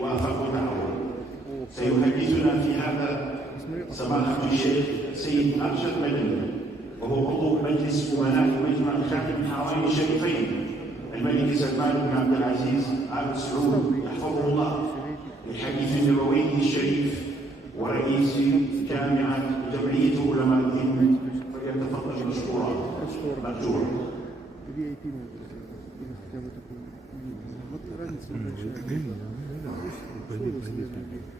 وافقوا دعوه. سيحدثنا في هذا سماحه الشيخ سيد ارشد مدني، وهو عضو مجلس امناء مجمع خادم الحرمين الشريفين الملك سلمان بن عبد العزيز آل سعود يحفظه الله، للحديث النبوي الشريف ورئيس جمعيه علماء الدين، فليتفضل مشكورا مأجورا.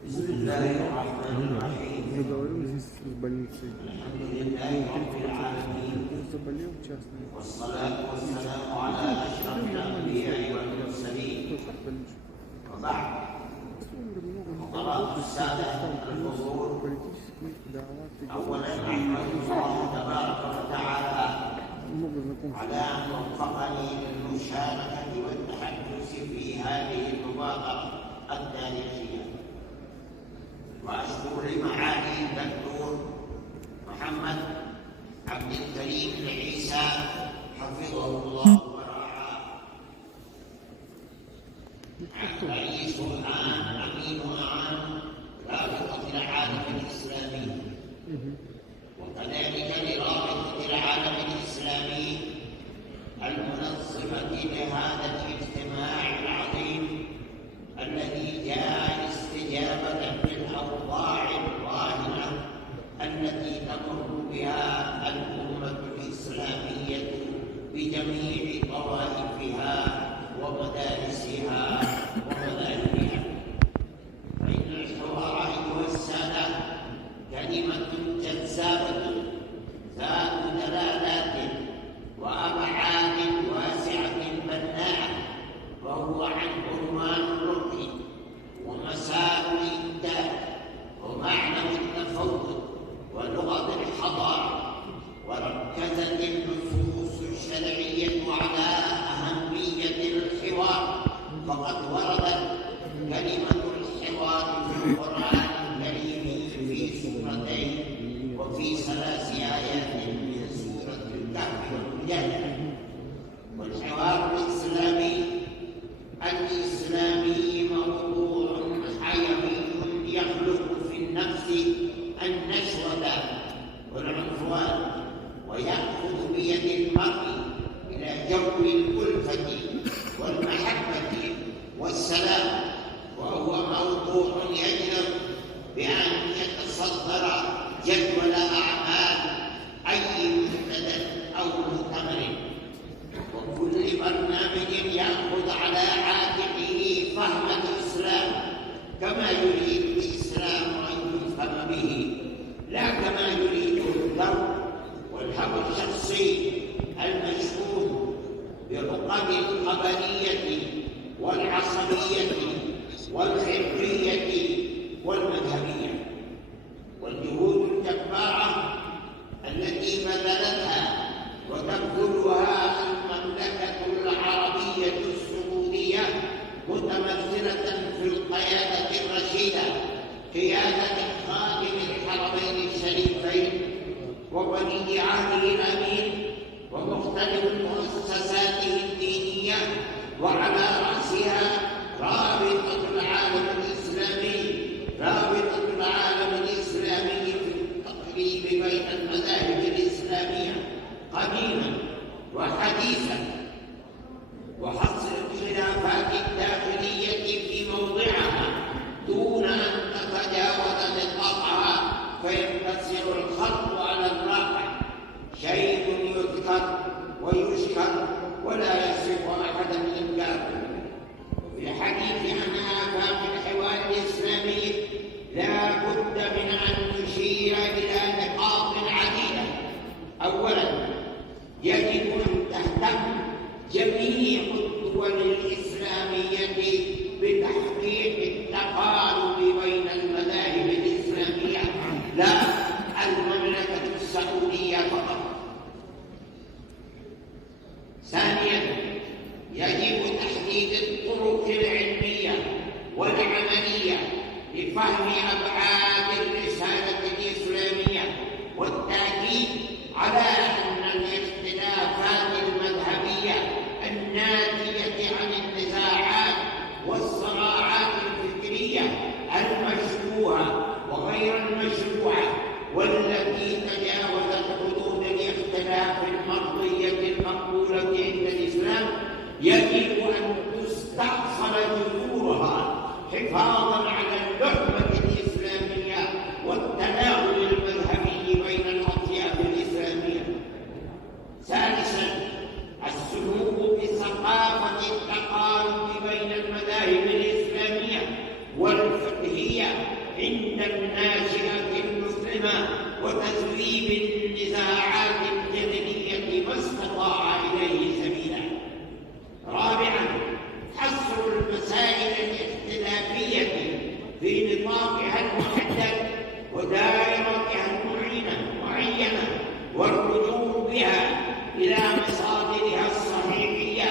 بسم الله الرحمن الرحيم. والصلاة والسلام على أشرف الأنبياء والمرسلين، وبعد. حضرات السادة الحضور، أولا أحمد الله تبارك وتعالى على أن وفقني للمشاركة والتحدث في هذه المبادرة التاريخية، وأشكر لمعالي الدكتور محمد عبد الكريم العيسى حفظه الله ورعاه، رئيس العام أمين عام رابطة العالم الإسلامي، وكذلك لرابطة العالم الإسلامي المنظمة لهذا الاجتماع العظيم الذي جاء استجابة للأوضاع الراهنة التي تمر بها الأمة الإسلامية بجميع طوائفها ومدارسها ومذاهبها. فإن الحوار أيها السادة كلمة جذابة ذات دلالات وأبعاد واسعة بناءة، وهو عن عنوان الروح ومسار الإنتاج ومعنى التفوق ولغة الحضارة، وركزت النصوص الشرعية على أهمية الحوار، فقد وردت كلمة الحوار في القرآن الكريم في سورتين وفي 3 آيات من سورة الكهف والمجادلة. والحوار الإسلامي موضوع حيوي يخلق في النفس النشوة والعنفوان، ويأخذ بيد المرء إلى جو الألفة والمحبة والسلام، وهو موضوع يجب بأن يتصدر جدول أعمال أي منتدى أو مؤتمر، وكل برنامج يأخذ على عاتقه فهم الإسلام كما يريد الإسلام أن يفهم به، لا كما يريده الذوق والهوى الشخصي المشهور برقم القبلية والعصبية والفكرية والمذهبية. والجهود الجبارة التي بذلتها وتبذلها المملكة العربية السعودية متمثلة في القيادة الرشيدة، قيادة خادم الحرمين الشريفين وولي عهده الأمين ومختلف مؤسساته الدينية، وعلى رأسها رابطة العالم الإسلامي في التقريب بين المذاهب الإسلامية قديما وحديثا، وحصر الخلافات الداخلية في موضعها دون أن تتجاوز نطاقها فينكسر الخط على الواقع، شيء يذكر ويشكر ولا يصف أحدا إنكاره. وفي الحديث عن آفاق الحوار الإسلامي لا بد من أن نشير إلى نقاط عديدة. أولا، يجب أن تهتم جميع الدول الإسلامية بتحقيق التقارب بين المذاهب الإسلامية، لا المملكة السعودية فقط. ثانيا، يجب تحديد الطرق العلمية والعملية لفهم أبعاد الرسالة الإسلامية، والتأكيد على أن الاختلافات المذهبية الناتجة عن النزاعات والصراعات الفكرية حفاظا على اللحمة الإسلامية والتناول المذهبي بين الأطياف الإسلامية. ثالثا، السلوك بثقافة التقارب بين المذاهب الإسلامية والفقهية عند الناشئة المسلمة وتذويب النزاعات الجذرية ما استطاع إليه سبيلا. رابعا، حصر المسائل الاختلافية في نطاقها المحدد ودائرتها المعينة والرجوع بها إلى مصادرها الصحيحية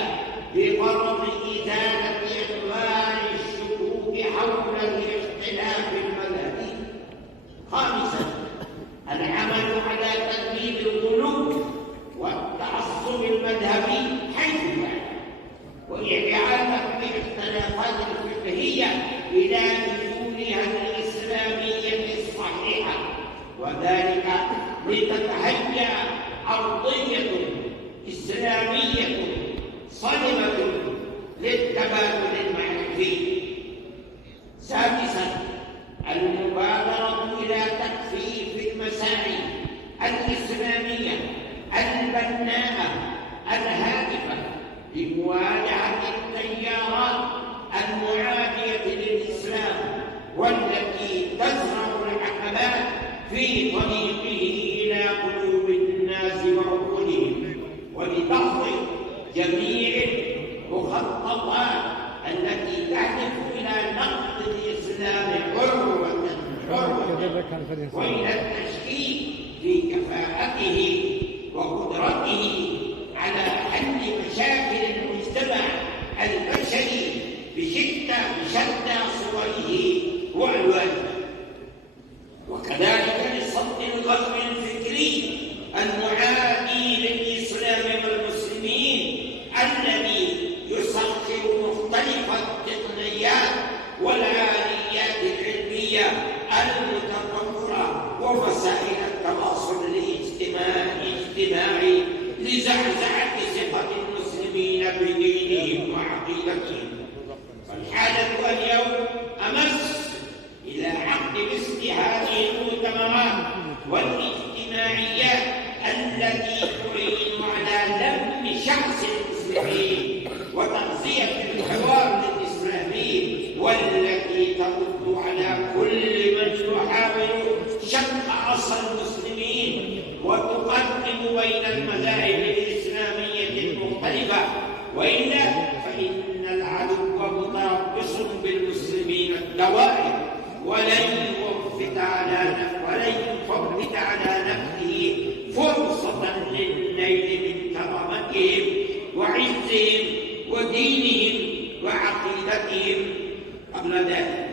بغرض إزالة أنواع الشكوك حول الاختلاف المذهبي. خامسا، العمل على تقليل الغلو والتعصب المذهبي حيث كان، وإعادة الاختلافات الفقهية إلى أصولها الإسلامية الصحيحة، وذلك لتتهيأ أرضية إسلامية صلبة للتبادل المعرفي. سادسا، المبادرة إلى تخفيف المسائل الإسلامية البناءة الهادفة لمواجهة التيارات المعادية للإسلام والتي تزرع العقبات في طريقه إلى قلوب الناس وعقولهم، ولتحظ جميع المخططات التي تهدف إلى نقد الإسلام عروة وإلى التشكيك في كفاءته وقدرته على حل مشاكل المجتمع البشري بشتى صوره وألوانه، وكذلك لصد الغزو الفكري المعادي للإسلام والمسلمين الذي يسخر مختلف التقنيات والآليات العلمية المتطورة ووسائل التواصل الاجتماعي لزعزعة ثقة المسلمين بدينهم وعقيدتهم. فالحالة اليوم أمس إلى عقد مثل هذه المؤتمرات والاجتماعيات التي تعين على لم شخص المسلمين وتغذية الحوار الإسلامي، والتي ترد على كل من يحاول شق عصا المسلمين وتقدم بين المذاهب الإسلامية المختلفة، وإلا فإن العدو متربص بالمسلمين الدوائر ولن يفوت على نفسه فرصة للنيل من كرامتهم وعزهم ودينهم وعقيدتهم قبل ذلك.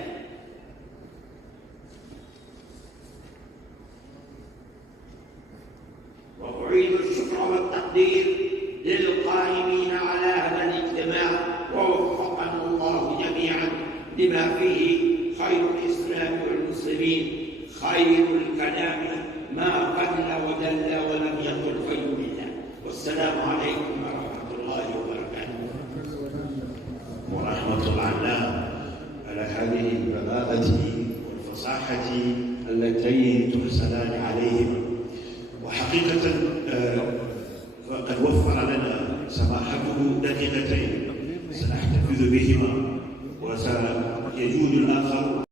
وأعيد الشكر والتقدير للقائمين على هذا الاجتماع، ووفقنا الله جميعا لما فيه خير الإسلام والمسلمين. خير الكلام ما قل ودل ولم يقل خير الله. والسلام عليكم ورحمة الله وبركاته. ورحمة الله على هذه البلاغة والفصاحة اللتين تحسنان عليهما. وحقيقة فقد وفر لنا سماحته دقيقتين سنحتفظ بهما، وسيجود الآخر